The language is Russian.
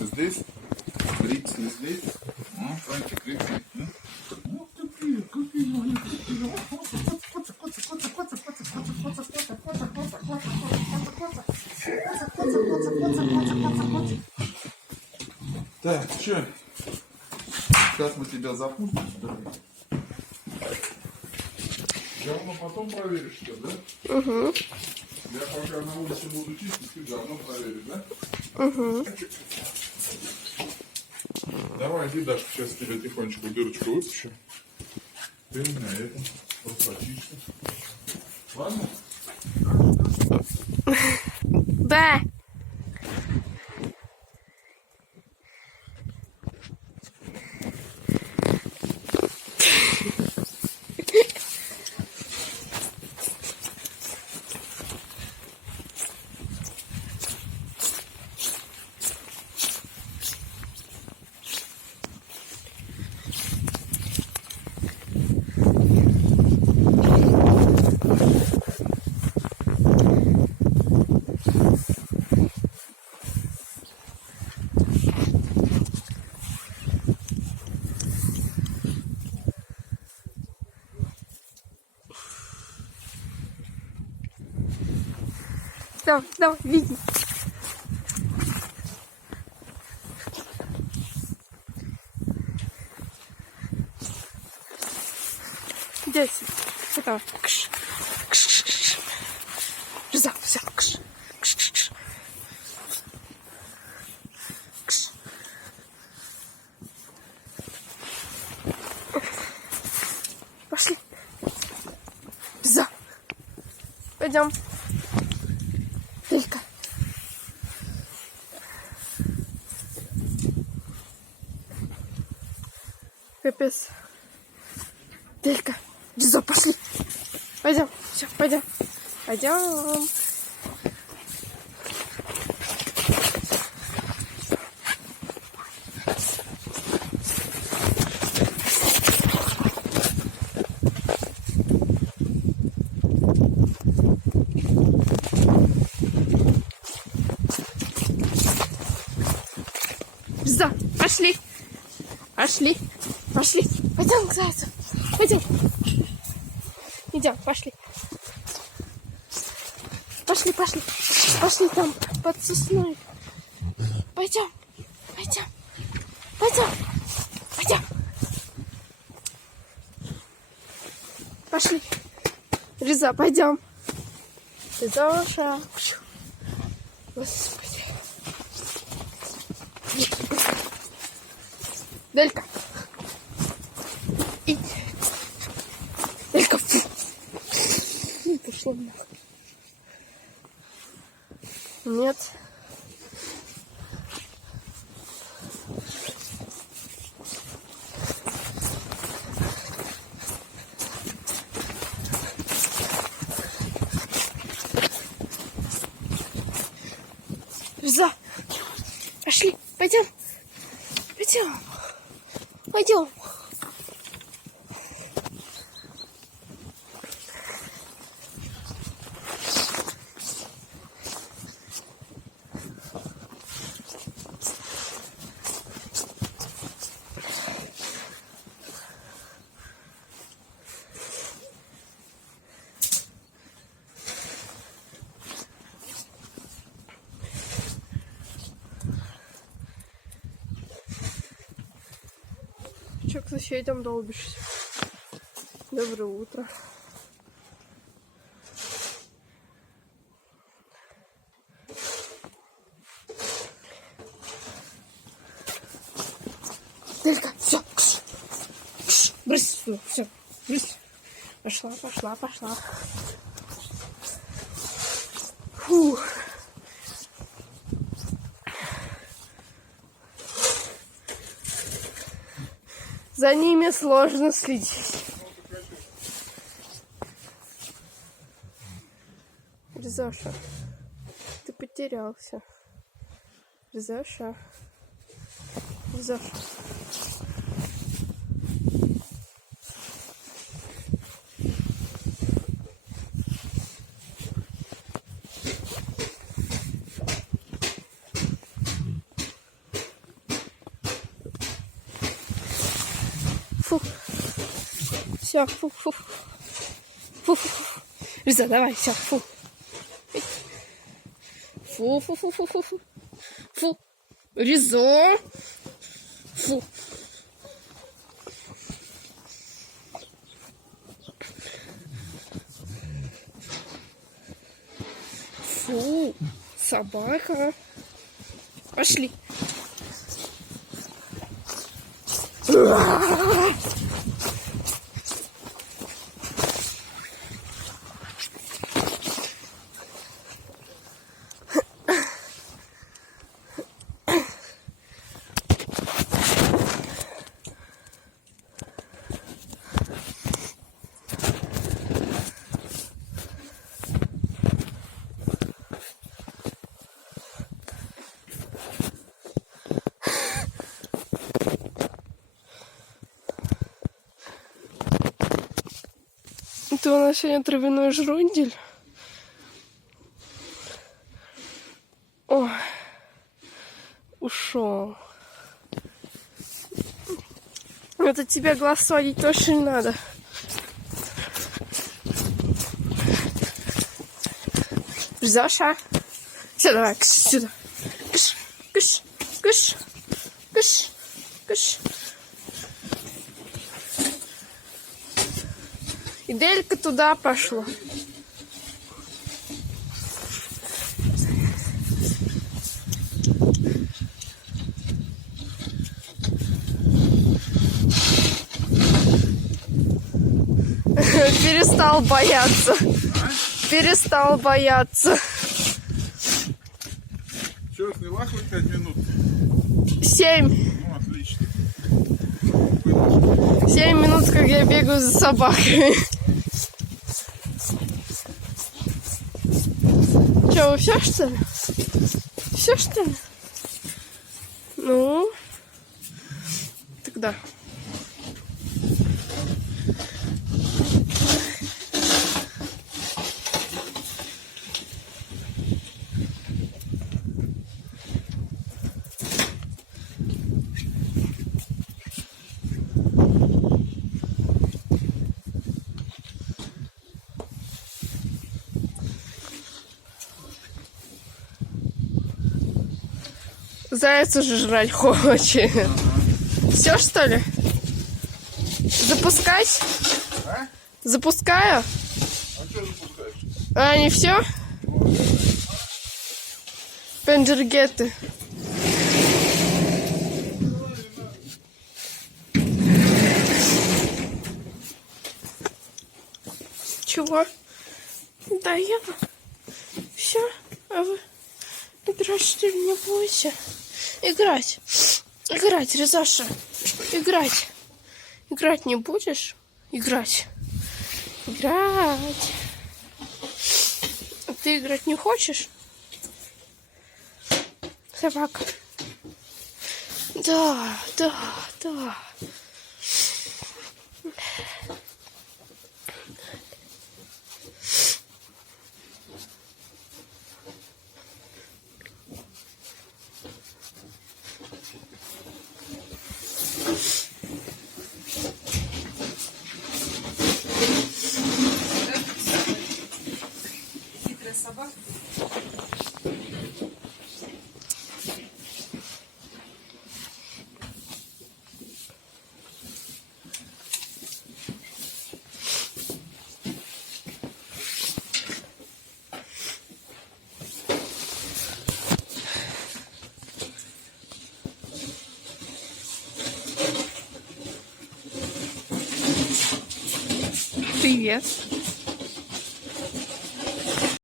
Здесь. Бритси здесь. Франтик, кричи. Так, что? Сейчас мы тебя запустим. Говно потом проверишь, что, да? Угу. Я пока на улице буду чистить, ты говно проверишь, да? Угу. Давай, иди, Дашка, сейчас тебе тихонечко дырочку выпущу. Ты у меня это просочишься. Ладно? Да. Давай, давай, види. Здесь. Это. Кш. Кш. Кш. Все, все. Кш. Кш. Кш. Кш. Пошли. Все. Пойдем. Только. Капец. Только. Дизо, пошли. Пойдем. Все, пойдем. Пойдем. Дизо, пошли. Пошли. Пошли. Пойдем к зайцу. Пойдем. Идем, пошли. Пошли, пошли. Пошли там под сосной. Пойдем. Пойдем. Пойдем. Пойдем. Пошли. Риза, пойдем. Ризоша. Господи. Делька. Иди. Делька. Пошло нахуй. Нет. Риза. Пошли. Пойдем. Пойдем. Пойдем. Че к соседям долбишься? Доброе утро. Делька, все, брысь, все, брысь. Пошла, пошла, пошла. Фух. За ними сложно следить. Ризаша, ты потерялся. Ризаша. Ризаша. Фу-фу-фу. Все, фу-фу. Фу-фу-фу. Лиза, давай, все, фу. Фу-фу-фу-фу-фу. Фу. Ризо. Фу. Фу. Собака. Пошли. Это у нас сегодня травяной жрундель. Ой, ушел. Это тебе глаз сводить точно не надо. Зоша. Все, давай, кыш, сюда. Кыш, кыш, кыш, кыш, кыш. И Делька туда пошла. Перестал бояться. Перестал бояться. Что, сняла хоть 5 минут? 7. Ну, отлично. 7 минут, как я бегаю за собакой. Че, вы все, что ли? Все, что ли? Ну, тогда. Заяц уже жрать хочет. Все, что ли? Запускать? А? Запускаю? А что запускаешь? А, не все? Пенджергеты. Чего? Да, я... Все? А вы играть, что ли, не будете? Играть. Играть, Резаша. Играть. Играть не будешь? Играть. Играть. А ты играть не хочешь? Собака. Да, да, да. Хитрая собака. Привет.